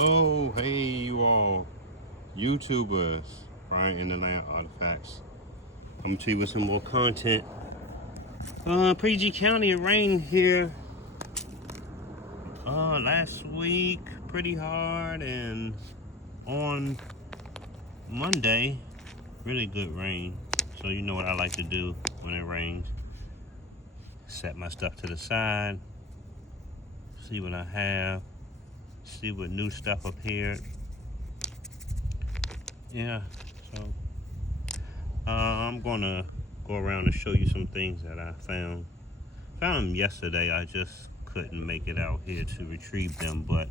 Oh, hey, you all YouTubers, Brian in the Land Artifacts. I'm coming to you with some more content. PG County, it rained here last week pretty hard, and on Monday, really good rain. So you know what I like to do when it rains. Set my stuff to the side, see what I have, see what new stuff appeared. Yeah, so I'm gonna go around and show you some things that I found them yesterday. I just couldn't make it out here to retrieve them. But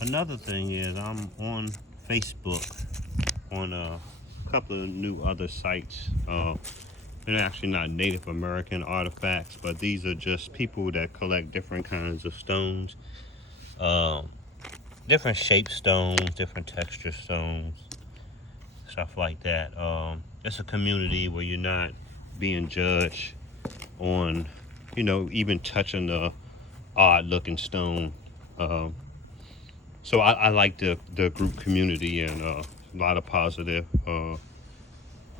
another thing is I'm on Facebook on a couple of new other sites. They're actually not Native American artifacts, but these are just people that collect different kinds of stones, different shaped stones, different texture stones, stuff like that. It's a community where you're not being judged on, even touching the odd looking stone. So I like the group community, and a lot of positive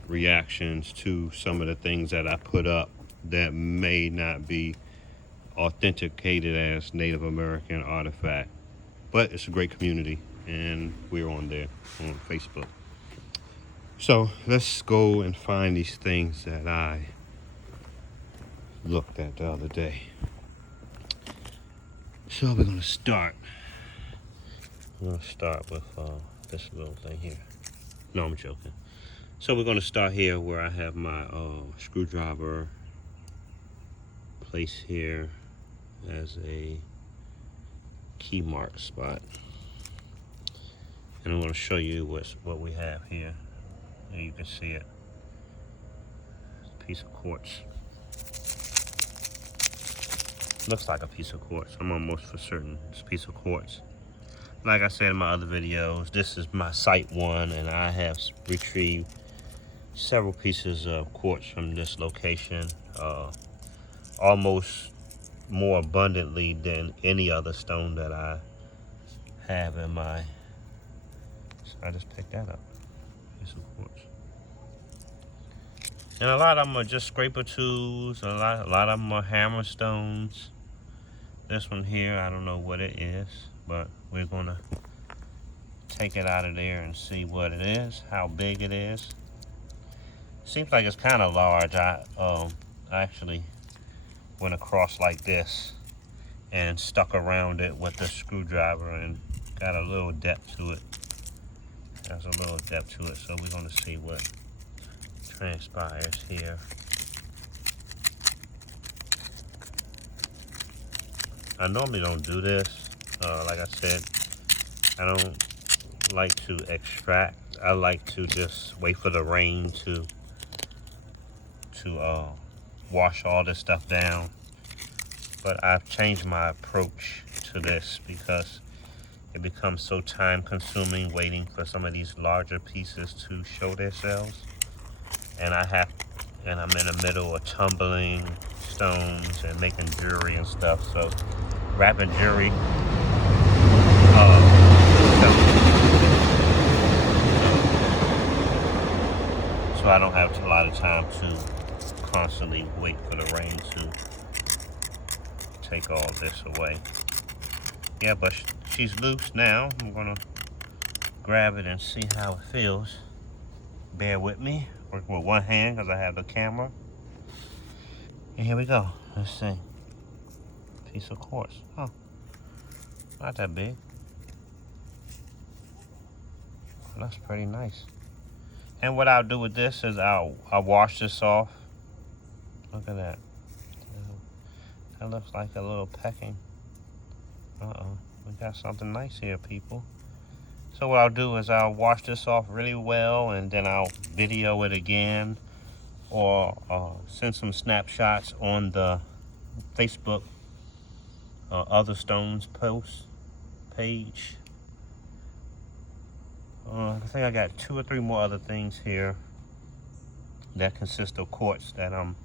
reactions to some of the things that I put up that may not be authenticated as Native American artifact. But it's a great community, and we're on there on Facebook. So let's go and find these things that I looked at the other day. So we're gonna start. I'm gonna start with this little thing here. No, I'm joking. So we're gonna start here where I have my screwdriver placed here as a key mark spot. And I'm gonna show you what we have here. And you can see it. It's a piece of quartz. Looks like a piece of quartz. I'm almost for certain it's a piece of quartz. Like I said in my other videos, this is my site one, and I have retrieved several pieces of quartz from this location, almost more abundantly than any other stone that I have in my. So I just picked that up. Piece of quartz. And a lot of them are just scraper tools. A lot of them are hammer stones. This one here, I don't know what it is, but we're gonna take it out of there and see what it is, how big it is. Seems like it's kind of large. I actually went across like this and stuck around it with the screwdriver and got a little depth to it. There's a little depth to it, so we're gonna see what transpires here. I normally don't do this. Like I said, I don't like to extract. I like to just wait for the rain to wash all this stuff down. But I've changed my approach to this because it becomes so time consuming waiting for some of these larger pieces to show themselves. And I'm in the middle of tumbling stones and making jewelry and stuff. So wrapping jewelry, so I don't have a lot of time to constantly wait for the rain to take all this away. Yeah, but she's loose now. I'm gonna grab it and see how it feels. Bear with me. Working with one hand because I have the camera. And here we go. Let's see. Piece of quartz. Oh, not that big. That's pretty nice. And what I'll do with this is I'll wash this off. Look at that. That looks like a little pecking. We got something nice here, people. So what I'll do is I'll wash this off really well, and then I'll video it again, or send some snapshots on the Facebook Other Stones post page. I think I got 2 or 3 more other things here that consist of quartz that I'm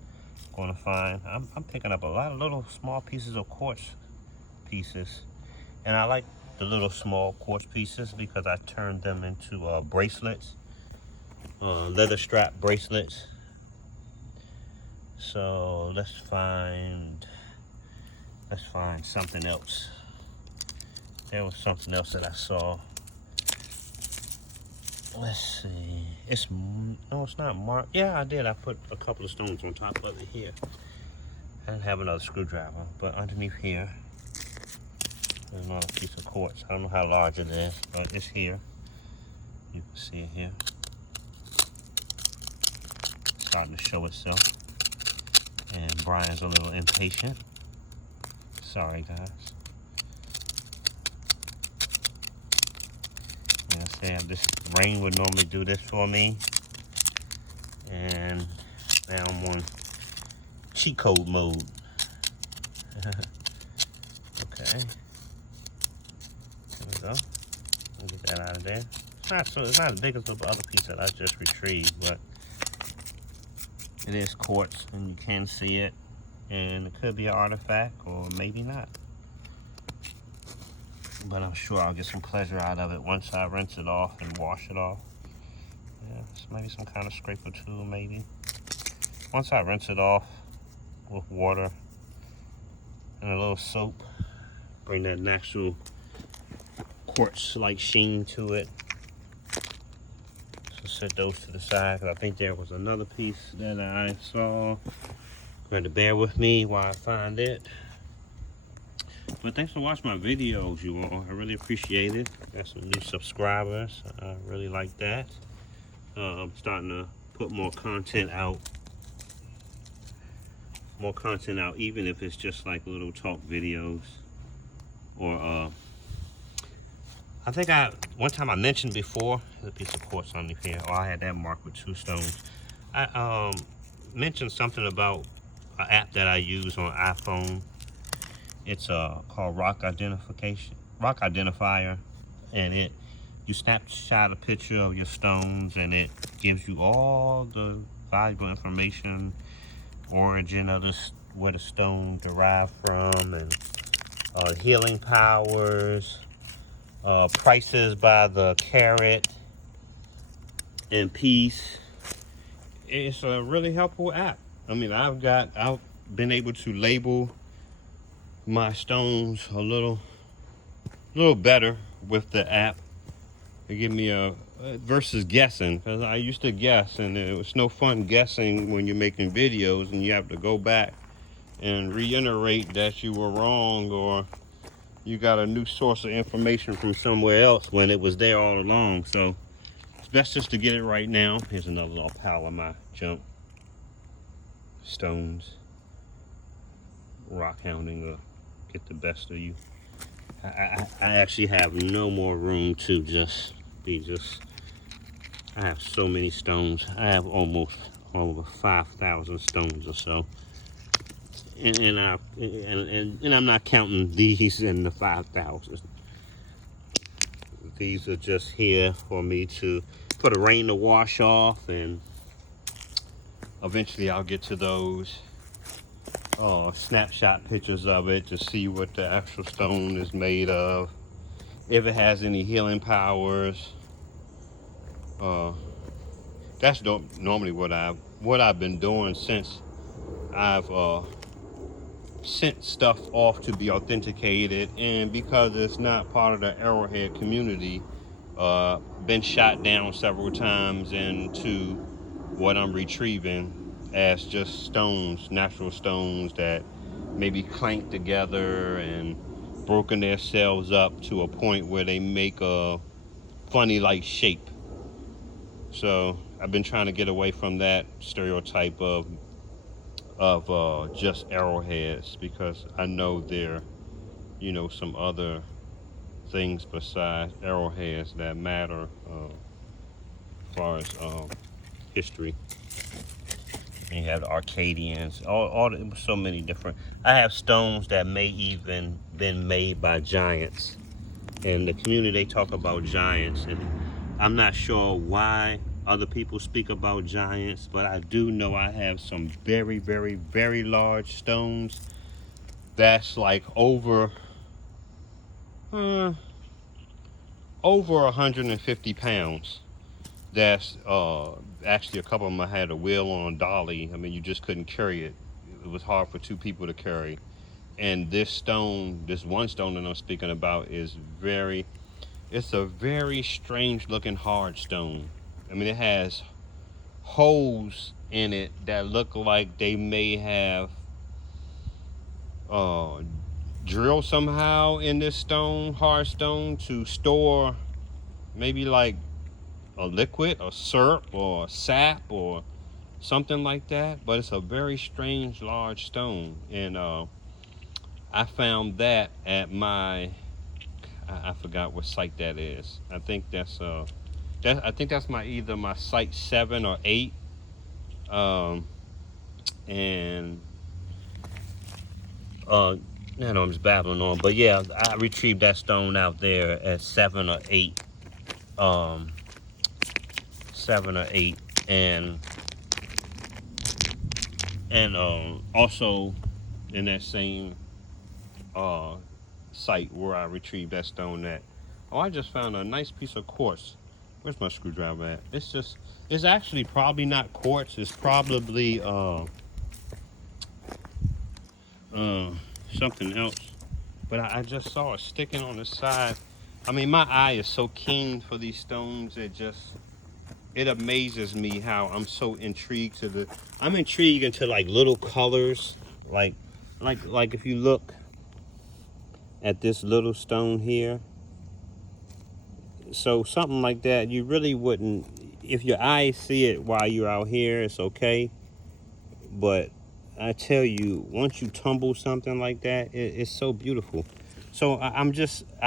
going to find. I'm picking up a lot of little small pieces of quartz pieces, and I like the little small quartz pieces because I turned them into bracelets, leather strap bracelets. So let's find something else. There was something else that I saw. Let's see. No, it's not marked. Yeah, I did. I put a couple of stones on top of it here. I didn't have another screwdriver, but underneath here, there's another piece of quartz. I don't know how large it is, but it's here. You can see it here. It's starting to show itself. And Brian's a little impatient. Sorry, guys. Like I said, this rain would normally do this for me. And now I'm on cheat code mode. Okay. There we go. We'll get that out of there. It's not as big as the other piece that I just retrieved, but it is quartz and you can see it. And it could be an artifact or maybe not. But I'm sure I'll get some pleasure out of it once I rinse it off and wash it off. Yeah, maybe some kind of scraper tool, maybe. Once I rinse it off with water and a little soap, bring that natural quartz-like sheen to it. So set those to the side, because I think there was another piece that I saw. Going to bear with me while I find it. But thanks for watching my videos, you all. I really appreciate it. Got some new subscribers. I really like that. I'm starting to put more content out. More content out, even if it's just like little talk videos. Or I think one time I mentioned before, there's a piece of quartz underneath here. Oh, I had that marked with 2 stones. I mentioned something about an app that I use on iPhone. It's called Rock Identifier, and you snapshot a picture of your stones, and it gives you all the valuable information, origin of where the stone derived from, and healing powers, prices by the carat and piece. It's a really helpful app. I mean, I've been able to label my stones a little better with the app. They give me versus guessing, because I used to guess, and it was no fun guessing when you're making videos and you have to go back and reiterate that you were wrong, or you got a new source of information from somewhere else when it was there all along. So it's best just to get it right now. Here's another little pile of my junk stones. Rock hounding will get the best of you. I actually have no more room to I have so many stones. I have almost over 5,000 stones or so. And I'm not counting these in the 5,000. These are just here for me for the rain to wash off, and eventually I'll get to those snapshot pictures of it to see what the actual stone is made of, if it has any healing powers. That's normally what I've been doing since I've sent stuff off to be authenticated, and because it's not part of the Arrowhead community, been shot down several times into what I'm retrieving as just stones, natural stones that maybe clanked together and broken themselves up to a point where they make a funny like shape. So I've been trying to get away from that stereotype of just arrowheads, because I know there, some other things besides arrowheads that matter as far as history. And you have the Arcadians, so many different. I have stones that may even been made by giants. In the community, they talk about giants, and I'm not sure why other people speak about giants, but I do know I have some very, very, very large stones that's like over over 150 pounds. That's actually, a couple of them I had a wheel on a dolly. I mean, you just couldn't carry it. It was hard for two people to carry. And this stone, this one stone that I'm speaking about, it's a very strange looking hard stone. I mean, it has holes in it that look like they may have drilled somehow in this stone, hard stone, to store maybe like a liquid or syrup or sap or something like that. But it's a very strange large stone. And I found that at I forgot what site that is. I think that's either my site 7 or 8. And I know I'm just babbling on, but yeah, I retrieved that stone out there at 7 or 8. 7 or 8, and also in that same site where I retrieved that stone at. Oh, I just found a nice piece of quartz. Where's my screwdriver at? It's actually probably not quartz. It's probably something else. But I just saw it sticking on the side. I mean, my eye is so keen for these stones. It amazes me how I'm so intrigued I'm intrigued into like little colors, like if you look at this little stone here. So something like that, you really wouldn't, if your eyes see it while you're out here, it's okay. But I tell you, once you tumble something like that, it's so beautiful. So I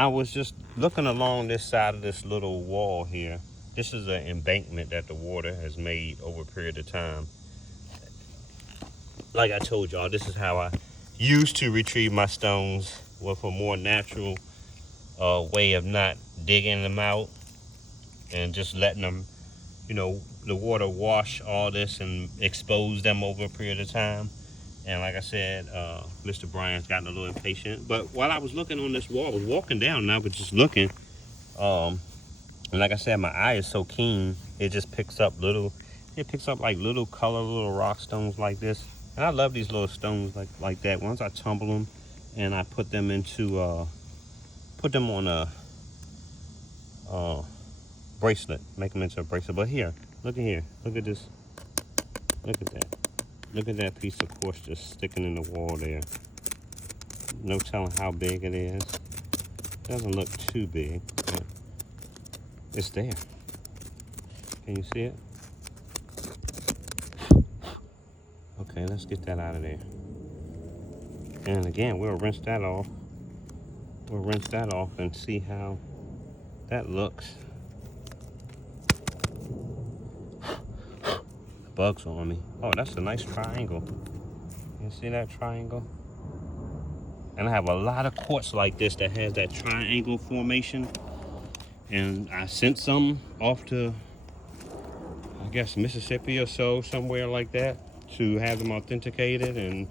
was just looking along this side of this little wall here. This is an embankment that the water has made over a period of time. Like I told y'all, this is how I used to retrieve my stones, with a more natural way of not digging them out and just letting them, the water wash all this and expose them over a period of time. And like I said, Mr. Brian's gotten a little impatient. But while I was looking on this wall, I was walking down and I was just looking. And like I said, my eye is so keen, it just picks up like little color, little rock stones like this. And I love these little stones like that. Once I tumble them and I put them on a bracelet, make them into a bracelet. But here, look at here, look at this, look at that. Look at that piece of quartz just sticking in the wall there. No telling how big it is. Doesn't look too big, but it's there. Can you see it? Okay, let's get that out of there. And again, we'll rinse that off. We'll rinse that off and see how that looks. Bugs on me. Oh, that's a nice triangle. You see that triangle? And I have a lot of quartz like this that has that triangle formation. And I sent some off to, I guess, Mississippi or so, somewhere like that, to have them authenticated. And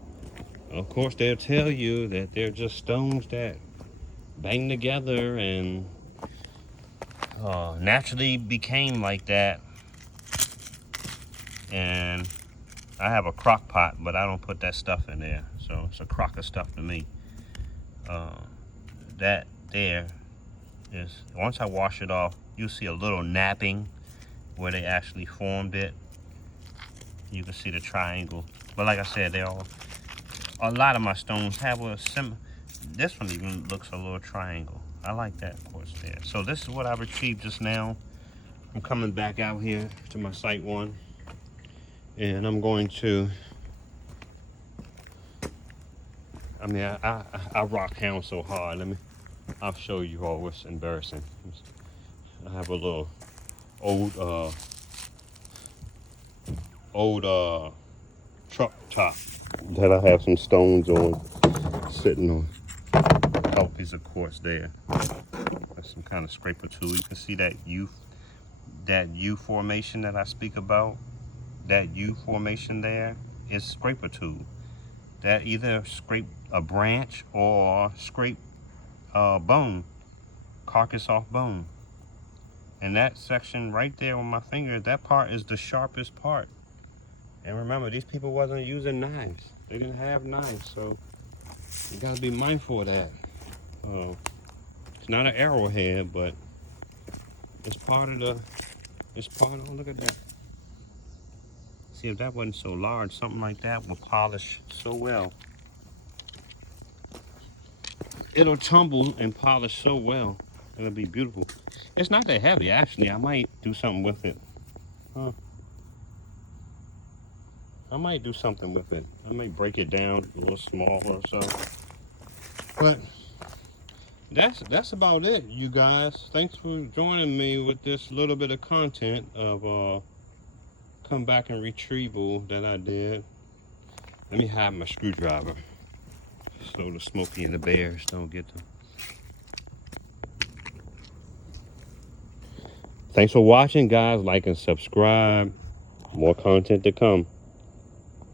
of course, they'll tell you that they're just stones that bang together and naturally became like that. And I have a crock pot, but I don't put that stuff in there. So it's a crock of stuff to me. That there is, once I wash it off, you'll see a little napping where they actually formed it. You can see the triangle. But like I said, a lot of my stones have this one even looks a little triangle. I like that quartz there. So this is what I retrieved just now. I'm coming back out here to my site 1. And I'm going to, I mean, I rock hound so hard. I'll show you all what's embarrassing. I have a little old truck top that I have some stones on, sitting on. A couple pieces of quartz there. That's some kind of scraper tool. You can see that U formation that I speak about. That U formation there is scraper tool. That either scrape a branch or scrape bone, carcass off bone. And that section right there on my finger, that part is the sharpest part. And remember, these people wasn't using knives. They didn't have knives, so you gotta be mindful of that. It's not an arrowhead, but it's part of the, oh, look at that. See, if that wasn't so large, something like that will polish so well. It'll tumble and polish so well. It'll be beautiful. It's not that heavy, actually. I might do something with it. I might do something with it. I might break it down a little smaller or so. But that's about it, you guys. Thanks for joining me with this little bit of content of come back and retrieval that I did. Let me hide my screwdriver so the Smokey and the bears don't get them. Thanks for watching, guys. Like and subscribe. More content to come.